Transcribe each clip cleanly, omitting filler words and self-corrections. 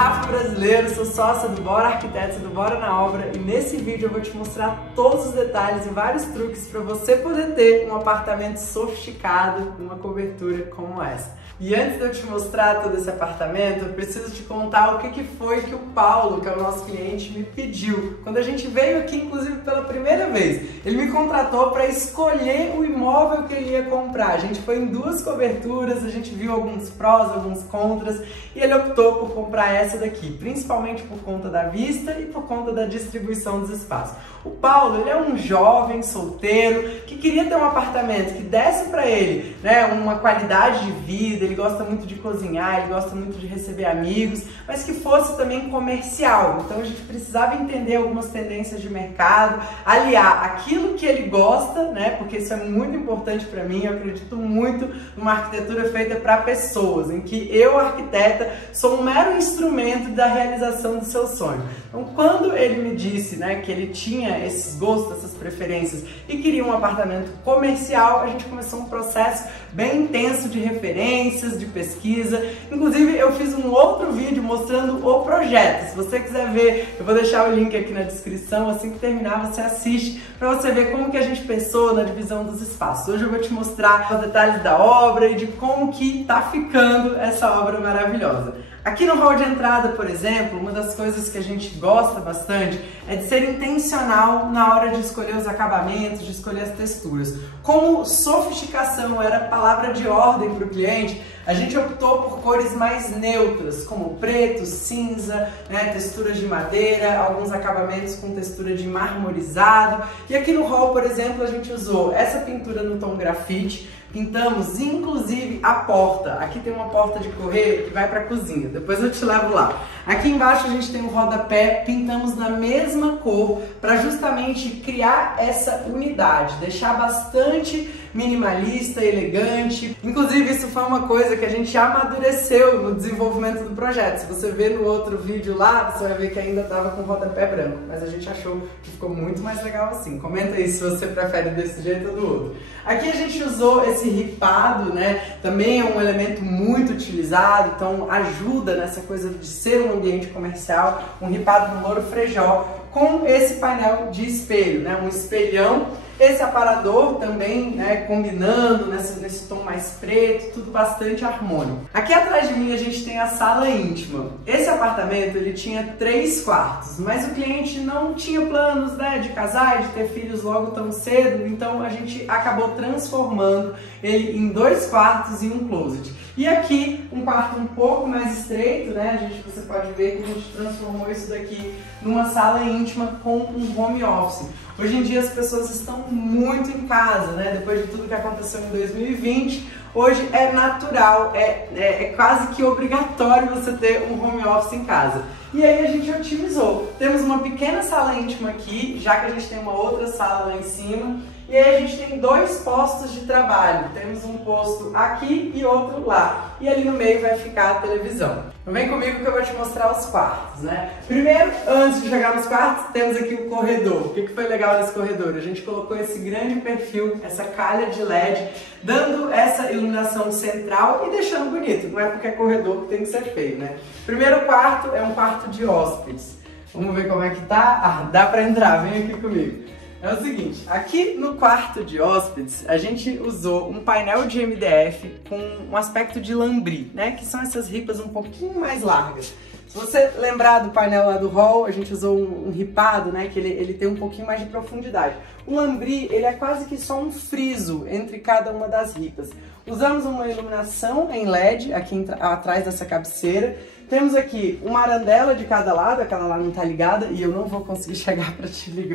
Rafa Brasileiro, sou sócia do Bora Arquitetos e do Bora na Obra, e nesse vídeo eu vou te mostrar todos os detalhes e vários truques para você poder ter um apartamento sofisticado com uma cobertura como essa. E antes de eu te mostrar todo esse apartamento, eu preciso te contar o que foi que o Paulo, que é o nosso cliente, me pediu. Quando a gente veio aqui, inclusive pela primeira vez, ele me contratou para escolher o imóvel que ele ia comprar. A gente foi em duas coberturas, a gente viu alguns prós, alguns contras, e ele optou por comprar essa daqui, principalmente por conta da vista e por conta da distribuição dos espaços. O Paulo, ele é um jovem solteiro que queria ter um apartamento que desse para ele, né, uma qualidade de vida. Ele gosta muito de cozinhar, ele gosta muito de receber amigos, mas que fosse também comercial. Então a gente precisava entender algumas tendências de mercado, aliar aquilo que ele gosta, né, porque isso é muito importante para mim. Eu acredito muito numa arquitetura feita para pessoas, em que eu, arquiteta, sou um mero instrumento da realização do seu sonho. Então, quando ele me disse, né, que ele tinha esses gostos, essas preferências e queria um apartamento comercial, a gente começou um processo bem intenso de referências, de pesquisa. Inclusive, eu fiz um outro vídeo mostrando o projeto. Se você quiser ver, eu vou deixar o link aqui na descrição. Assim que terminar, você assiste para você ver como que a gente pensou na divisão dos espaços. Hoje eu vou te mostrar os detalhes da obra e de como que tá ficando essa obra maravilhosa. Aqui no hall de entrada, por exemplo, uma das coisas que a gente gosta bastante é de ser intencional na hora de escolher os acabamentos, de escolher as texturas. Como sofisticação era a palavra de ordem para o cliente, a gente optou por cores mais neutras, como preto, cinza, né, texturas de madeira, alguns acabamentos com textura de marmorizado. E aqui no hall, por exemplo, a gente usou essa pintura no tom grafite. Pintamos inclusive a porta. Aqui tem uma porta de correio que vai para a cozinha, depois eu te levo lá. Aqui embaixo a gente tem um rodapé, pintamos na mesma cor para justamente criar essa unidade, deixar bastante minimalista, elegante. Inclusive isso foi uma coisa que a gente amadureceu no desenvolvimento do projeto. Se você ver no outro vídeo lá, você vai ver que ainda estava com rodapé branco, mas a gente achou que ficou muito mais legal assim. Comenta aí se você prefere desse jeito ou do outro. Aqui a gente usou esse ripado, né? Também é um elemento muito utilizado, então ajuda nessa coisa de ser um ambiente comercial. Um ripado no louro frejó com esse painel de espelho, né? Um espelhão. Esse aparador também, né, combinando nesse tom mais preto, tudo bastante harmônico. Aqui atrás de mim a gente tem a sala íntima. Esse apartamento ele tinha 3 quartos, mas o cliente não tinha planos, né, de casar e de ter filhos logo tão cedo, então a gente acabou transformando ele em 2 quartos e um closet. E aqui um quarto um pouco mais estreito, né, você pode ver que a gente transformou isso daqui numa sala íntima com um home office. Hoje em dia as pessoas estão muito em casa, né? Depois de tudo que aconteceu em 2020, hoje é natural, é quase que obrigatório você ter um home office em casa. E aí a gente otimizou. Temos uma pequena sala íntima aqui, já que a gente tem uma outra sala lá em cima. E aí a gente tem 2 postos de trabalho. Temos um posto aqui e outro lá. E ali no meio vai ficar a televisão. Então vem comigo que eu vou te mostrar os quartos, né? Primeiro, antes de chegar nos quartos, temos aqui o corredor. O que foi legal nesse corredor? A gente colocou esse grande perfil, essa calha de LED, dando essa iluminação central e deixando bonito. Não é porque é corredor que tem que ser feio, né? Primeiro quarto é um quarto de hóspedes. Vamos ver como é que tá? Ah, dá pra entrar, vem aqui comigo. É o seguinte, aqui no quarto de hóspedes, a gente usou um painel de MDF com um aspecto de lambri, né? Que são essas ripas um pouquinho mais largas. Se você lembrar do painel lá do hall, a gente usou um ripado, né? Que ele tem um pouquinho mais de profundidade. O lambri, ele é quase que só um friso entre cada uma das ripas. Usamos uma iluminação em LED aqui atrás dessa cabeceira. Temos aqui uma arandela de cada lado, aquela lá não tá ligada e eu não vou conseguir chegar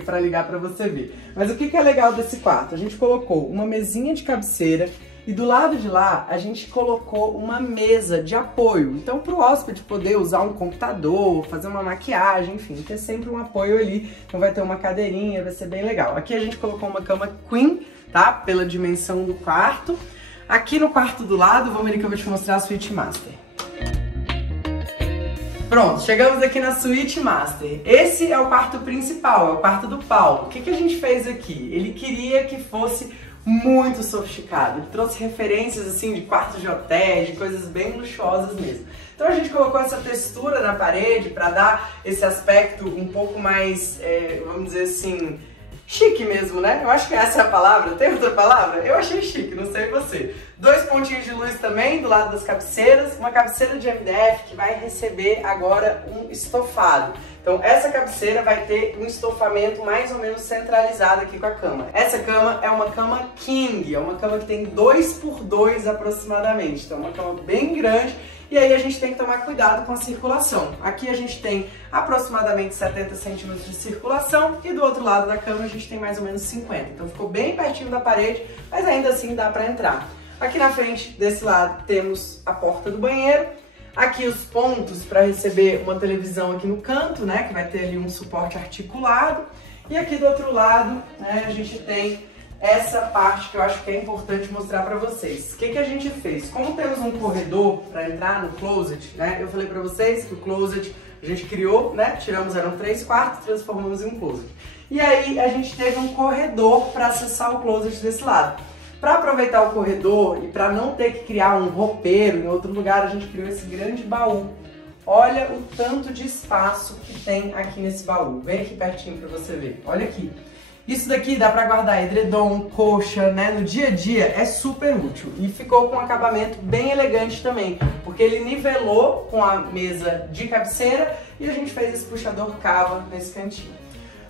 para ligar para você ver. Mas o que é legal desse quarto? A gente colocou uma mesinha de cabeceira e do lado de lá a gente colocou uma mesa de apoio. Então para o hóspede poder usar um computador, fazer uma maquiagem, enfim, ter sempre um apoio ali. Então vai ter uma cadeirinha, vai ser bem legal. Aqui a gente colocou uma cama queen, tá? Pela dimensão do quarto. Aqui no quarto do lado, vamos ver que eu vou te mostrar a suíte master. Pronto, chegamos aqui na suíte master. Esse é o quarto principal, é o quarto do Paulo. O que a gente fez aqui? Ele queria que fosse muito sofisticado. Ele trouxe referências assim de quartos de hotéis, de coisas bem luxuosas mesmo. Então a gente colocou essa textura na parede para dar esse aspecto um pouco mais, vamos dizer assim, chique mesmo, né? Eu acho que essa é a palavra. Tem outra palavra? Eu achei chique, não sei você. 2 pontinhos de luz também do lado das cabeceiras. Uma cabeceira de MDF que vai receber agora um estofado. Então essa cabeceira vai ter um estofamento mais ou menos centralizado aqui com a cama. Essa cama é uma cama king, é uma cama que tem 2x2 aproximadamente. Então é uma cama bem grande. E aí a gente tem que tomar cuidado com a circulação. Aqui a gente tem aproximadamente 70 centímetros de circulação e do outro lado da cama a gente tem mais ou menos 50. Então ficou bem pertinho da parede, mas ainda assim dá para entrar. Aqui na frente, desse lado, temos a porta do banheiro. Aqui os pontos para receber uma televisão aqui no canto, né, que vai ter ali um suporte articulado. E aqui do outro lado, né, a gente tem essa parte que eu acho que é importante mostrar para vocês. O que a gente fez? Como temos um corredor para entrar no closet, né? Eu falei para vocês que o closet a gente criou, né? Tiramos, eram 3 quartos, transformamos em um closet. E aí a gente teve um corredor para acessar o closet desse lado. Para aproveitar o corredor e para não ter que criar um roupeiro em outro lugar, a gente criou esse grande baú. Olha o tanto de espaço que tem aqui nesse baú. Vem aqui pertinho para você ver. Olha aqui. Isso daqui dá para guardar edredom, coxa, né? No dia a dia é super útil. E ficou com um acabamento bem elegante também, porque ele nivelou com a mesa de cabeceira e a gente fez esse puxador cava nesse cantinho.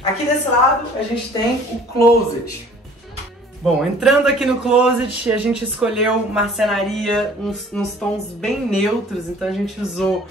Aqui desse lado a gente tem o closet. Bom, entrando aqui no closet, a gente escolheu marcenaria nos tons bem neutros, então a gente usou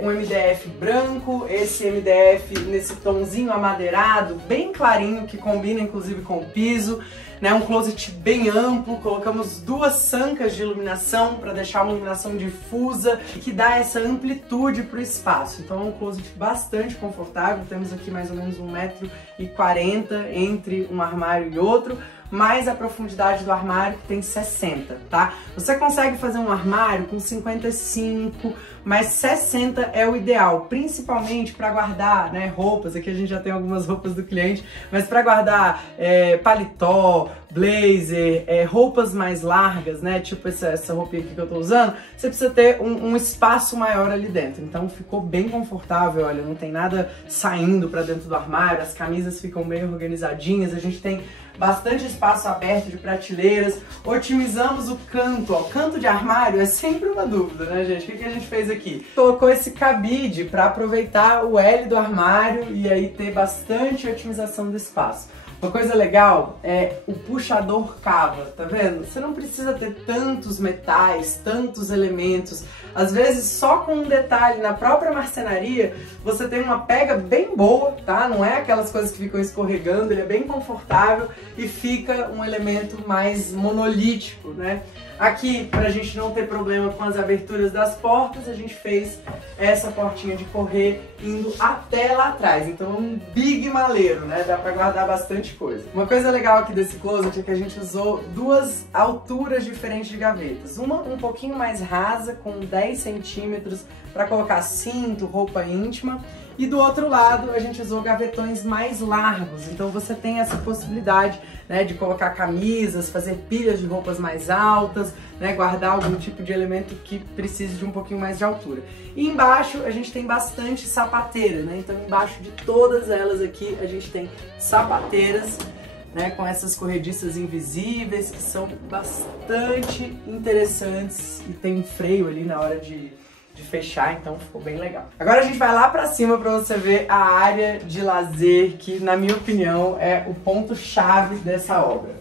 um MDF branco, esse MDF nesse tomzinho amadeirado, bem clarinho, que combina inclusive com o piso, né? Um closet bem amplo, colocamos 2 sancas de iluminação para deixar uma iluminação difusa que dá essa amplitude para o espaço. Então é um closet bastante confortável, temos aqui mais ou menos 1,40 m entre um armário e outro, mais a profundidade do armário que tem 60, tá? Você consegue fazer um armário com 55, mas 60 é o ideal, principalmente para guardar, né, roupas. Aqui a gente já tem algumas roupas do cliente, mas para guardar paletó, blazer, roupas mais largas, né, tipo essa roupinha aqui que eu tô usando, você precisa ter um espaço maior ali dentro. Então ficou bem confortável, olha, não tem nada saindo para dentro do armário, as camisas ficam bem organizadinhas, a gente tem bastante espaço aberto de prateleiras, otimizamos o canto, ó. Canto de armário é sempre uma dúvida, né, gente? O que a gente fez aqui? Colocou esse cabide para aproveitar o L do armário e aí ter bastante otimização do espaço. Uma coisa legal é o puxador cava, tá vendo? Você não precisa ter tantos metais, tantos elementos. Às vezes, só com um detalhe na própria marcenaria, você tem uma pega bem boa, tá? Não é aquelas coisas que ficam escorregando, ele é bem confortável e fica um elemento mais monolítico, né? Aqui, pra gente não ter problema com as aberturas das portas, a gente fez essa portinha de correr indo até lá atrás. Então é um big maleiro, né? Dá pra guardar bastante coisa. Uma coisa legal aqui desse closet é que a gente usou 2 alturas diferentes de gavetas. Uma um pouquinho mais rasa, com 10 centímetros, para colocar cinto, roupa íntima. E do outro lado a gente usou gavetões mais largos, então você tem essa possibilidade, né, de colocar camisas, fazer pilhas de roupas mais altas, né, guardar algum tipo de elemento que precise de um pouquinho mais de altura. E embaixo a gente tem bastante sapateira, né, então embaixo de todas elas aqui a gente tem sapateiras, né, com essas corrediças invisíveis que são bastante interessantes e tem um freio ali na hora de fechar, então ficou bem legal. Agora a gente vai lá pra cima pra você ver a área de lazer, que na minha opinião é o ponto-chave dessa obra.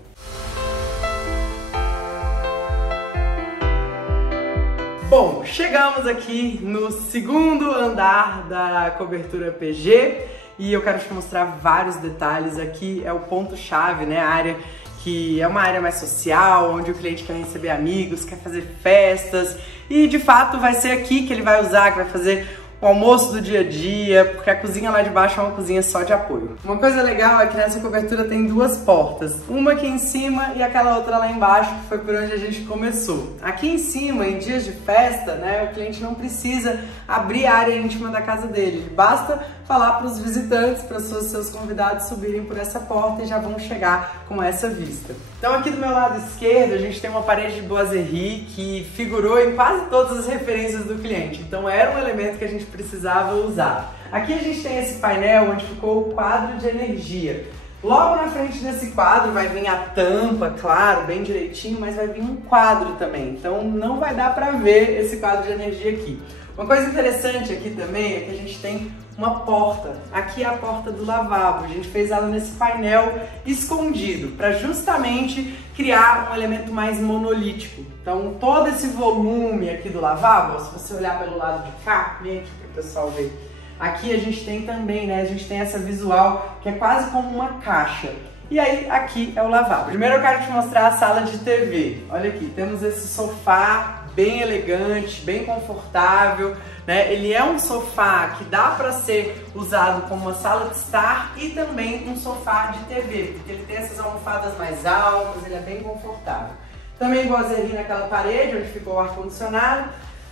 Bom, chegamos aqui no 2º andar da cobertura PG e eu quero te mostrar vários detalhes. Aqui é o ponto-chave, né, a área que é uma área mais social, onde o cliente quer receber amigos, quer fazer festas, e de fato vai ser aqui que ele vai usar, que vai fazer o almoço do dia a dia, porque a cozinha lá de baixo é uma cozinha só de apoio. Uma coisa legal é que nessa cobertura tem 2 portas, uma aqui em cima e aquela outra lá embaixo, que foi por onde a gente começou. Aqui em cima, em dias de festa, né, o cliente não precisa abrir a área íntima da casa dele, basta falar para os visitantes, para os seus convidados subirem por essa porta e já vão chegar com essa vista. Então aqui do meu lado esquerdo a gente tem uma parede de boiserie que figurou em quase todas as referências do cliente, então era um elemento que a gente precisava usar. Aqui a gente tem esse painel onde ficou o quadro de energia. Logo na frente desse quadro vai vir a tampa, claro, bem direitinho, mas vai vir um quadro também, então não vai dar para ver esse quadro de energia aqui. Uma coisa interessante aqui também é que a gente tem uma porta. Aqui é a porta do lavabo. A gente fez ela nesse painel escondido para justamente criar um elemento mais monolítico. Então todo esse volume aqui do lavabo, se você olhar pelo lado de cá, vem aqui para o pessoal ver. Aqui a gente tem também, né? A gente tem essa visual que é quase como uma caixa. E aí, aqui é o lavabo. Primeiro eu quero te mostrar a sala de TV. Olha aqui, temos esse sofá bem elegante, bem confortável, né? Ele é um sofá que dá para ser usado como uma sala de estar e também um sofá de TV, porque ele tem essas almofadas mais altas, ele é bem confortável. Também boiserie naquela parede onde ficou o ar-condicionado.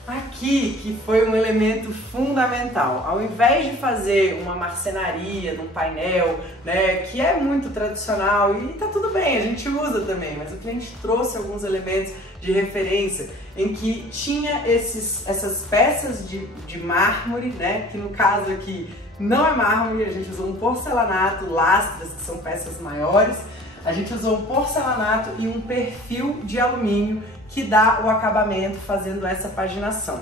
Aqui, que foi um elemento fundamental, ao invés de fazer uma marcenaria num painel, né, que é muito tradicional e tá tudo bem, a gente usa também, mas o cliente trouxe alguns elementos de referência em que tinha essas peças de mármore, né, que no caso aqui não é mármore, a gente usou um porcelanato, lastras, que são peças maiores, a gente usou um porcelanato e um perfil de alumínio que dá o acabamento fazendo essa paginação.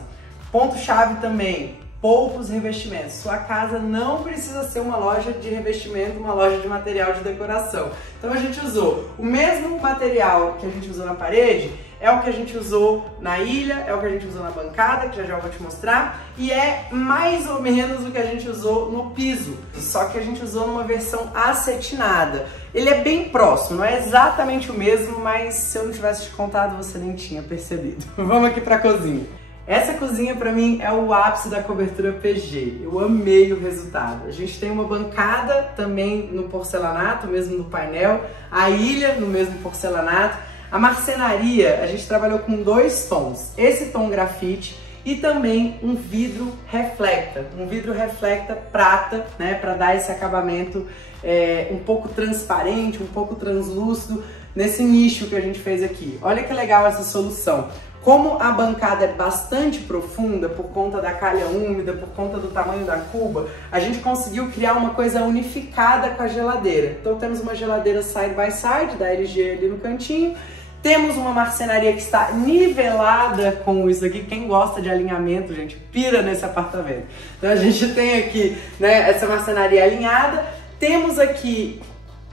Ponto-chave também, poucos revestimentos. Sua casa não precisa ser uma loja de revestimento, uma loja de material de decoração. Então a gente usou o mesmo material que a gente usou na parede, é o que a gente usou na ilha, é o que a gente usou na bancada, que já já vou te mostrar, e é mais ou menos o que a gente usou no piso, só que a gente usou numa versão acetinada. Ele é bem próximo, não é exatamente o mesmo, mas se eu não tivesse te contado, você nem tinha percebido. Vamos aqui para a cozinha. Essa cozinha para mim é o ápice da cobertura PG, eu amei o resultado. A gente tem uma bancada também no porcelanato, mesmo no painel, a ilha no mesmo porcelanato. A marcenaria, a gente trabalhou com 2 tons, esse tom grafite e também um vidro reflecta prata, né, para dar esse acabamento um pouco transparente, um pouco translúcido nesse nicho que a gente fez aqui. Olha que legal essa solução. Como a bancada é bastante profunda por conta da calha úmida, por conta do tamanho da cuba, a gente conseguiu criar uma coisa unificada com a geladeira. Então temos uma geladeira side by side da LG ali no cantinho, temos uma marcenaria que está nivelada com isso aqui. Quem gosta de alinhamento, gente, pira nesse apartamento. Então a gente tem aqui, né, essa marcenaria alinhada, temos aqui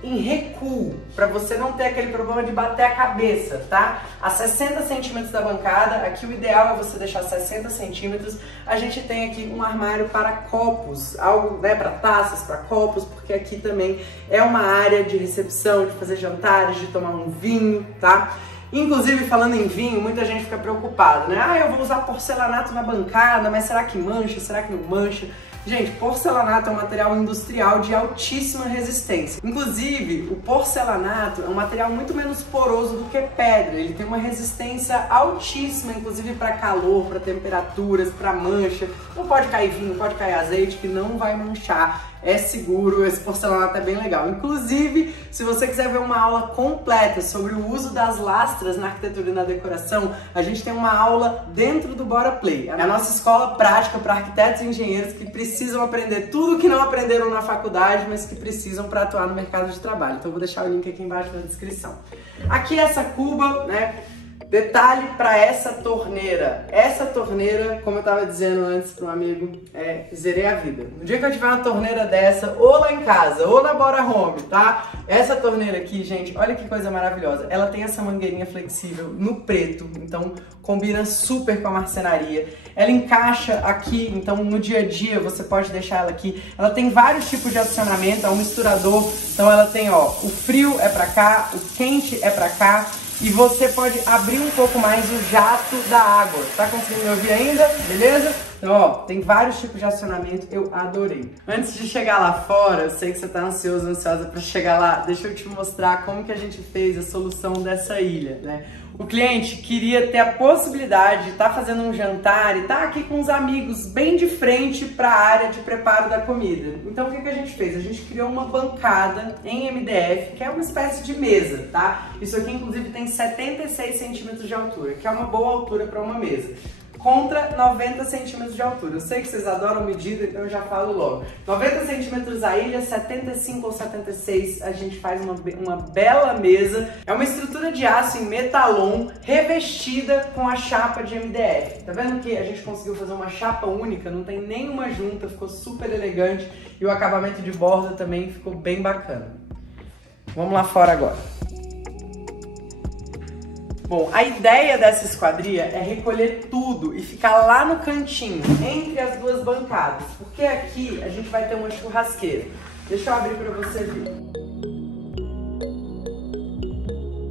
em recuo, para você não ter aquele problema de bater a cabeça, tá? A 60 centímetros da bancada, aqui o ideal é você deixar 60 centímetros. A gente tem aqui um armário para copos, algo, né, para taças, para copos, porque aqui também é uma área de recepção, de fazer jantares, de tomar um vinho, tá? Inclusive, falando em vinho, muita gente fica preocupada, né? Ah, eu vou usar porcelanato na bancada, mas será que mancha? Será que não mancha? Gente, porcelanato é um material industrial de altíssima resistência. Inclusive, o porcelanato é um material muito menos poroso do que pedra. Ele tem uma resistência altíssima, inclusive para calor, para temperaturas, para mancha. Não pode cair vinho, não pode cair azeite, que não vai manchar. É seguro, esse porcelanato é bem legal. Inclusive, se você quiser ver uma aula completa sobre o uso das lastras na arquitetura e na decoração, a gente tem uma aula dentro do Bora Play. É a nossa escola prática para arquitetos e engenheiros que precisam aprender tudo que não aprenderam na faculdade, mas que precisam para atuar no mercado de trabalho. Então eu vou deixar o link aqui embaixo na descrição. Aqui essa cuba, né? Detalhe para essa torneira. Essa torneira, como eu estava dizendo antes para um amigo, zerei a vida. No dia que eu tiver uma torneira dessa, ou lá em casa, ou na Bora Home, tá? Essa torneira aqui, gente, olha que coisa maravilhosa. Ela tem essa mangueirinha flexível no preto, então combina super com a marcenaria. Ela encaixa aqui, então no dia a dia você pode deixar ela aqui. Ela tem vários tipos de acionamento, é um misturador. Então ela tem, ó, o frio é para cá, o quente é para cá. E você pode abrir um pouco mais o jato da água. Tá conseguindo me ouvir ainda? Beleza? Então, ó, tem vários tipos de acionamento, eu adorei. Antes de chegar lá fora, eu sei que você tá ansioso, ansiosa pra chegar lá, deixa eu te mostrar como que a gente fez a solução dessa ilha, né? O cliente queria ter a possibilidade de estar fazendo um jantar e estar aqui com os amigos bem de frente para a área de preparo da comida. Então o que a gente fez? A gente criou uma bancada em MDF, que é uma espécie de mesa, tá? Isso aqui inclusive tem 76 centímetros de altura, que é uma boa altura para uma mesa. Contra 90 centímetros de altura. Eu sei que vocês adoram medida, então eu já falo logo. 90 centímetros a ilha, 75 ou 76 a gente faz uma bela mesa. É uma estrutura de aço em metalon revestida com a chapa de MDF. Tá vendo que a gente conseguiu fazer uma chapa única, não tem nenhuma junta, ficou super elegante e o acabamento de borda também ficou bem bacana. Vamos lá fora agora. Bom, a ideia dessa esquadria é recolher tudo e ficar lá no cantinho, entre as duas bancadas, porque aqui a gente vai ter uma churrasqueira. Deixa eu abrir para você ver.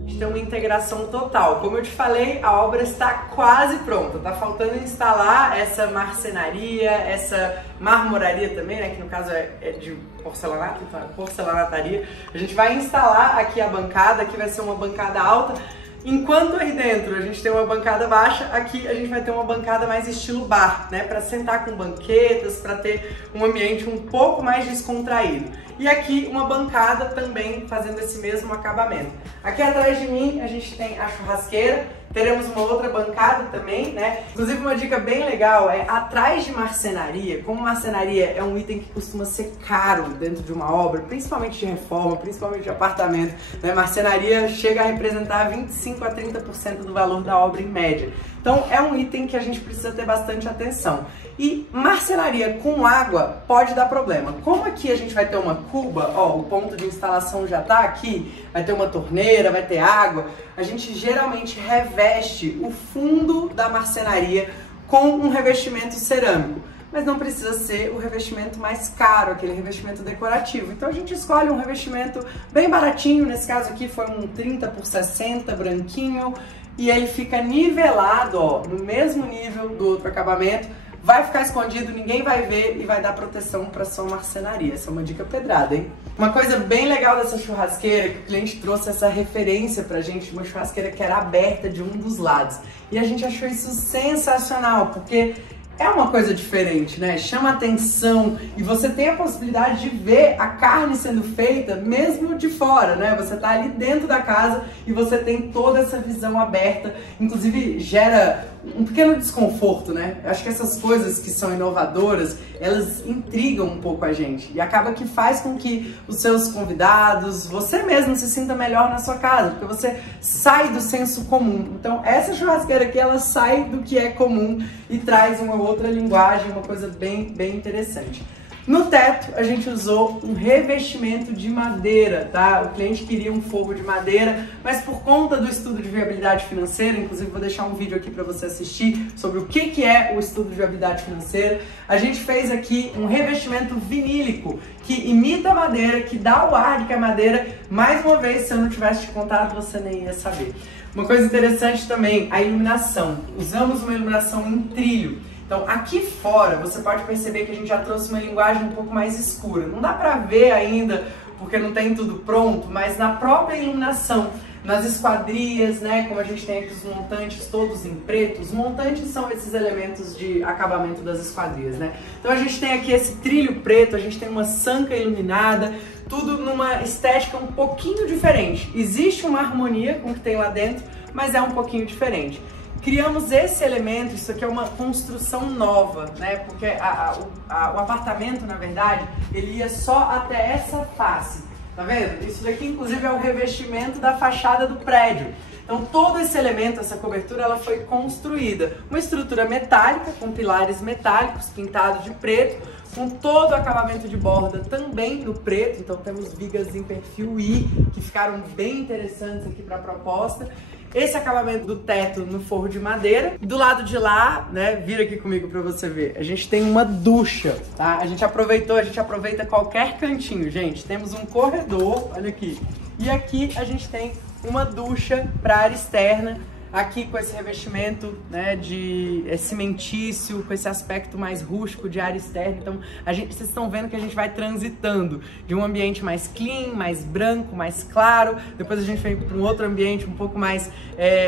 A gente tem uma integração total. Como eu te falei, a obra está quase pronta. Tá faltando instalar essa marcenaria, essa marmoraria também, né, que no caso é de porcelanato, então é porcelanataria. A gente vai instalar aqui a bancada, que vai ser uma bancada alta. Enquanto aí dentro a gente tem uma bancada baixa, aqui a gente vai ter uma bancada mais estilo bar, né? Para sentar com banquetas, para ter um ambiente um pouco mais descontraído. E aqui uma bancada também fazendo esse mesmo acabamento. Aqui atrás de mim a gente tem a churrasqueira, teremos uma outra bancada também, né? Inclusive uma dica bem legal é atrás de marcenaria, como marcenaria é um item que costuma ser caro dentro de uma obra, principalmente de reforma, principalmente de apartamento, né? Marcenaria chega a representar 25 a 30% do valor da obra em média. Então é um item que a gente precisa ter bastante atenção. E marcenaria com água pode dar problema. Como aqui a gente vai ter uma cuba, ó, o ponto de instalação já tá aqui, vai ter uma torneira, vai ter água, a gente geralmente reveste o fundo da marcenaria com um revestimento cerâmico. Mas não precisa ser o revestimento mais caro, aquele revestimento decorativo. Então a gente escolhe um revestimento bem baratinho, nesse caso aqui foi um 30 por 60, branquinho, e ele fica nivelado, ó, no mesmo nível do outro acabamento. Vai ficar escondido, ninguém vai ver e vai dar proteção para sua marcenaria. Essa é uma dica pedrada, hein? Uma coisa bem legal dessa churrasqueira, que o cliente trouxe essa referência pra gente, uma churrasqueira que era aberta de um dos lados. E a gente achou isso sensacional, porque é uma coisa diferente, né? Chama atenção e você tem a possibilidade de ver a carne sendo feita mesmo de fora, né? Você tá ali dentro da casa e você tem toda essa visão aberta, inclusive gera um pequeno desconforto, né? Eu acho que essas coisas que são inovadoras, elas intrigam um pouco a gente e acaba que faz com que os seus convidados, você mesmo se sinta melhor na sua casa, porque você sai do senso comum. Então essa churrasqueira aqui, ela sai do que é comum e traz uma outra linguagem, uma coisa bem interessante. No teto, a gente usou um revestimento de madeira, tá? O cliente queria um forro de madeira, mas por conta do estudo de viabilidade financeira, inclusive vou deixar um vídeo aqui para você assistir sobre o que é o estudo de viabilidade financeira, a gente fez aqui um revestimento vinílico que imita a madeira, que dá o ar de que a madeira, mais uma vez, se eu não tivesse te contado, você nem ia saber. Uma coisa interessante também, a iluminação. Usamos uma iluminação em trilho. Então aqui fora você pode perceber que a gente já trouxe uma linguagem um pouco mais escura. Não dá pra ver ainda porque não tem tudo pronto, mas na própria iluminação, nas esquadrias, né, como a gente tem aqui os montantes todos em preto, os montantes são esses elementos de acabamento das esquadrias, né? Então a gente tem aqui esse trilho preto, a gente tem uma sanca iluminada, tudo numa estética um pouquinho diferente. Existe uma harmonia com o que tem lá dentro, mas é um pouquinho diferente. Criamos esse elemento, isso aqui é uma construção nova, né? Porque o apartamento, na verdade, ele ia só até essa face, tá vendo? Isso daqui, inclusive, é o revestimento da fachada do prédio. Então, todo esse elemento, essa cobertura, ela foi construída. Uma estrutura metálica, com pilares metálicos, pintado de preto, com todo o acabamento de borda também no preto. Então, temos vigas em perfil I, que ficaram bem interessantes aqui para a proposta. Esse acabamento do teto no forro de madeira. Do lado de lá, né, vira aqui comigo pra você ver, a gente tem uma ducha, tá? A gente aproveita qualquer cantinho, gente. Temos um corredor, olha aqui. E aqui a gente tem uma ducha pra área externa. aqui com esse revestimento, né, de cimentício, com esse aspecto mais rústico de área externa. Então, vocês estão vendo que a gente vai transitando de um ambiente mais clean, mais branco, mais claro. Depois a gente vem para um outro ambiente um pouco mais,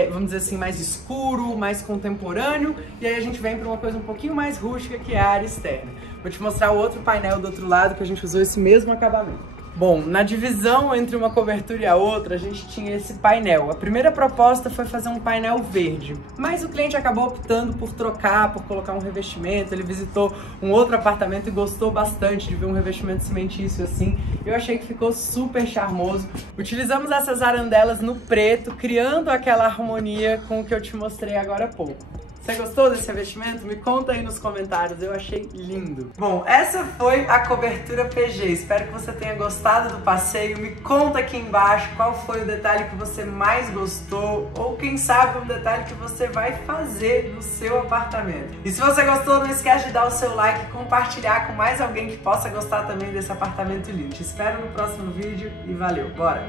vamos dizer assim, mais escuro, mais contemporâneo. E aí a gente vem para uma coisa um pouquinho mais rústica, que é a área externa. Vou te mostrar o outro painel do outro lado, que a gente usou esse mesmo acabamento. Bom, na divisão entre uma cobertura e a outra, a gente tinha esse painel. A primeira proposta foi fazer um painel verde, mas o cliente acabou optando por trocar, por colocar um revestimento. Ele visitou um outro apartamento e gostou bastante de ver um revestimento cimentício assim. Eu achei que ficou super charmoso. Utilizamos essas arandelas no preto, criando aquela harmonia com o que eu te mostrei agora há pouco. Você gostou desse revestimento? Me conta aí nos comentários, eu achei lindo. Bom, essa foi a cobertura PG, espero que você tenha gostado do passeio. Me conta aqui embaixo qual foi o detalhe que você mais gostou, ou quem sabe um detalhe que você vai fazer no seu apartamento. E se você gostou, não esquece de dar o seu like e compartilhar com mais alguém que possa gostar também desse apartamento lindo. Te espero no próximo vídeo e valeu, bora!